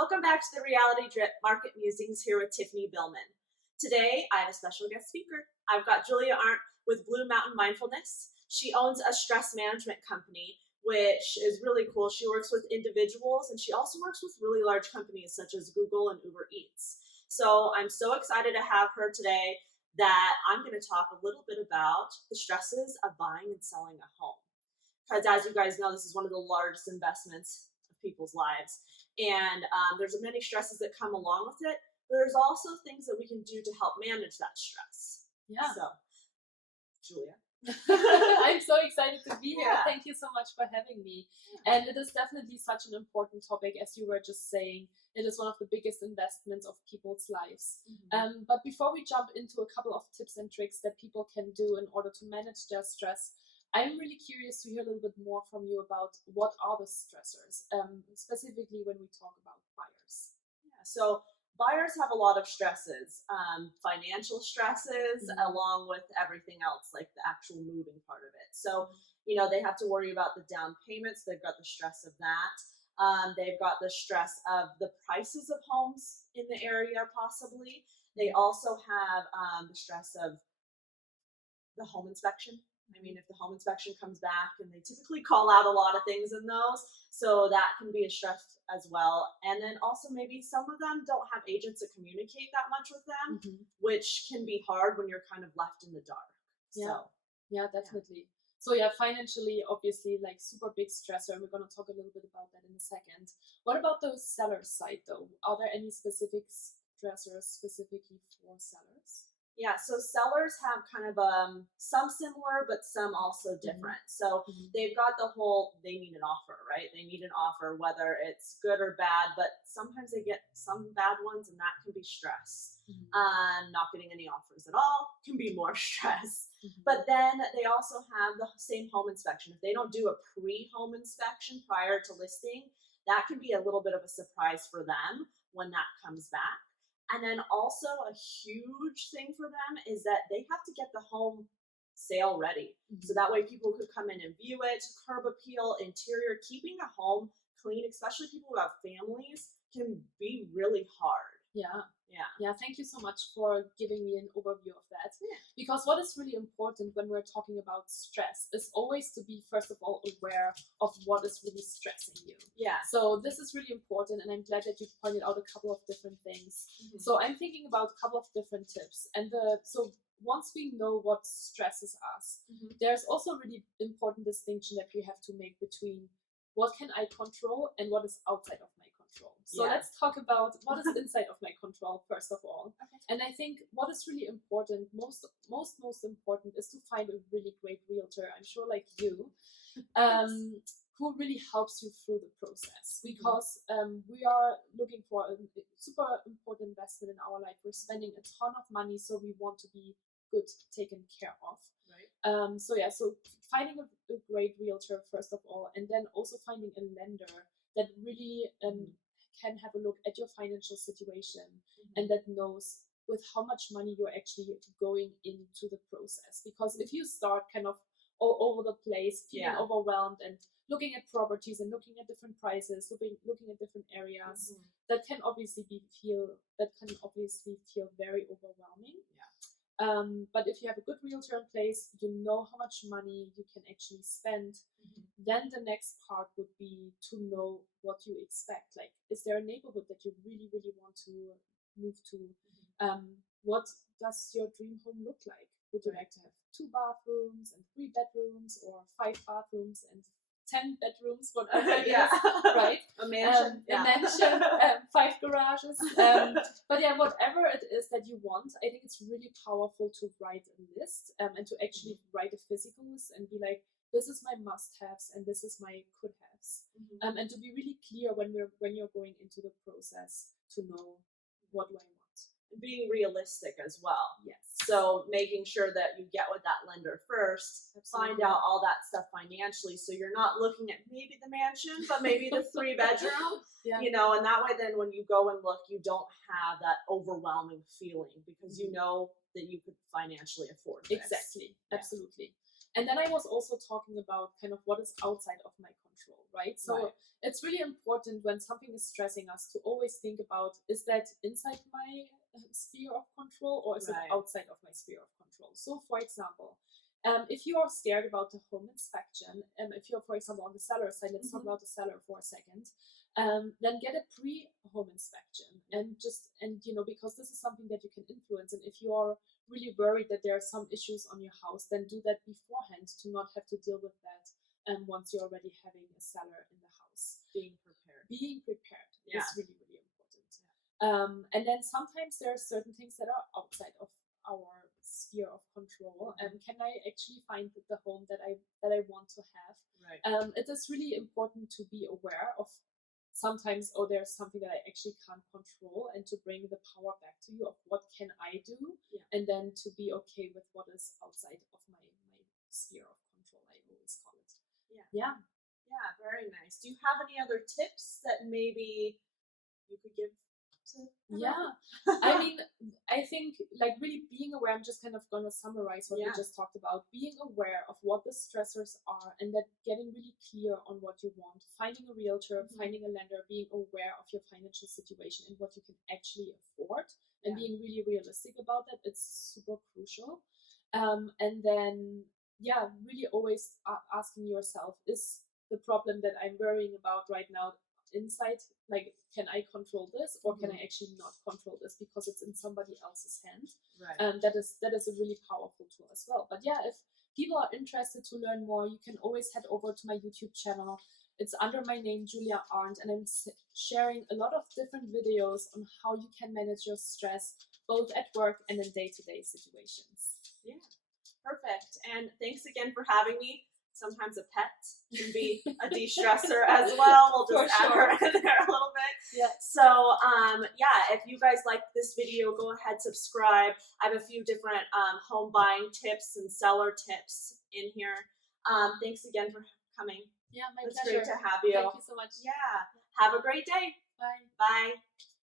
Welcome back to the Reality Drip Market Musings here with Tiffany Billman. Today, I have a special guest speaker. I've got Julia Arndt with Blue Mountain Mindfulness. She owns a stress management company, which is really cool. She works with individuals, and she also works with really large companies such as Google and Uber Eats. So I'm so excited to have her today that I'm going to talk a little bit about the stresses of buying and selling a home. Because as you guys know, this is one of the largest investments of people's lives. And there's many stresses that come along with it. But there's also things that we can do to help manage that stress. Yeah. So, Julia. I'm so excited to be here. Yeah. Thank you so much for having me. And it is definitely such an important topic, as you were just saying. It is one of the biggest investments of people's lives. Mm-hmm. But before we jump into a couple of tips and tricks that people can do in order to manage their stress, I'm really curious to hear a little bit more from you about what are the stressors, specifically when we talk about buyers. Yeah, so buyers have a lot of stresses, financial stresses, along with everything else, like the actual moving part of it. So, they have to worry about the down payments. They've got the stress of that. They've got the stress of the prices of homes in the area, possibly. They also have the stress of the home inspection. I mean, if the home inspection comes back, and they typically call out a lot of things in those, so that can be a stress as well. And then also maybe some of them don't have agents that communicate that much with them, which can be hard when you're kind of left in the dark. Yeah, So, yeah, definitely. Yeah. So yeah, financially, obviously, like super big stressor, and we're going to talk a little bit about that in a second. What about the seller side though? Are there any specific stressors specifically for sellers? Yeah, so sellers have kind of some similar, but some also different. So they've got the whole, they need an offer, right? They need an offer, whether it's good or bad, but sometimes they get some bad ones, and that can be stress. Not getting any offers at all can be more stress. But then they also have the same home inspection. If they don't do a pre-home inspection prior to listing, that can be a little bit of a surprise for them when that comes back. And then also a huge thing for them is that they have to get the home sale ready. So that way people could come in and view it, curb appeal, interior. Keeping a home clean, especially people who have families, can be really hard. Yeah, thank you so much for giving me an overview of that. Because what is really important when we're talking about stress is always to be, first of all, aware of what is really stressing you. So this is really important, and I'm glad that you pointed out a couple of different things. So I'm thinking about a couple of different tips. And so once we know what stresses us, there's also a really important distinction that we have to make between what can I control and what is outside of my control. So let's talk about what is inside of my control first of all. And I think what is really important, most important, is to find a really great realtor, I'm sure like you, who really helps you through the process. Because we are looking for a super important investment in our life. We're spending a ton of money, so we want to be good taken care of. So finding a great realtor first of all, and then also finding a lender that really can have a look at your financial situation and that knows with how much money you're actually going into the process. Because if you start kind of all over the place, feeling overwhelmed and looking at properties and looking at different prices, looking at different areas, that can obviously feel very overwhelming. But if you have a good realtor in place, you know how much money you can actually spend. Then the next part would be to know what you expect. Like, is there a neighborhood that you really, really want to move to? What does your dream home look like? Would you like to have 2 bathrooms and 3 bedrooms, or 5 bathrooms and 10 bedrooms, whatever it is, right? A mansion. A mansion, 5 garages. But yeah, whatever it is that you want, I think it's really powerful to write a list and to actually write a physical list and be like, this is my must-haves and this is my could-haves. And to be really clear when you're going into the process to know what do I want. Being realistic as well. Yes. So making sure that you get with that lender first, find out all that stuff financially, so you're not looking at maybe the mansion, but maybe the 3-bedroom, and that way then when you go and look, you don't have that overwhelming feeling because you know that you could financially afford this. Exactly. Absolutely. And then I was also talking about kind of what is outside of my control, right? So it's really important when something is stressing us to always think about, is that inside my sphere of control, or is it outside of my sphere of control? So for example, if you are scared about the home inspection, if you're, for example, on the seller side, let's talk about the seller for a second, then get a pre-home inspection, and because this is something that you can influence. And if you are really worried that there are some issues on your house, then do that beforehand to not have to deal with that. And once you're already having a seller in the house, being prepared is really, really important. And then sometimes there are certain things that are outside of our sphere of control. Can I actually find the home that I want to have? It is really important to be aware of sometimes, there's something that I actually can't control, and to bring the power back to you of what can I do, and then to be okay with what is outside of my sphere of control, I always call it. Yeah, very nice. Do you have any other tips that maybe you could give to I mean, I think like really being aware, I'm just kind of gonna summarize what we just talked about. Being aware of what the stressors are, and that getting really clear on what you want, finding a realtor, finding a lender, being aware of your financial situation and what you can actually afford, and being really realistic about that, it's super crucial. And then really always asking yourself, is the problem that I'm worrying about right now inside, like, can I control this, or can I actually not control this because it's in somebody else's hand? That is a really powerful tool as well. But if people are interested to learn more, you can always head over to my YouTube channel. It's under my name, Julia Arndt, and I'm sharing a lot of different videos on how you can manage your stress both at work and in day-to-day situations. Perfect. And thanks again for having me. Sometimes a pet can be a de-stressor as well. We'll just add her in there a little bit. So, if you guys like this video, go ahead, subscribe. I have a few different home buying tips and seller tips in here. Thanks again for coming. My pleasure. It's great to have you. Thank you so much. Have a great day. Bye. Bye.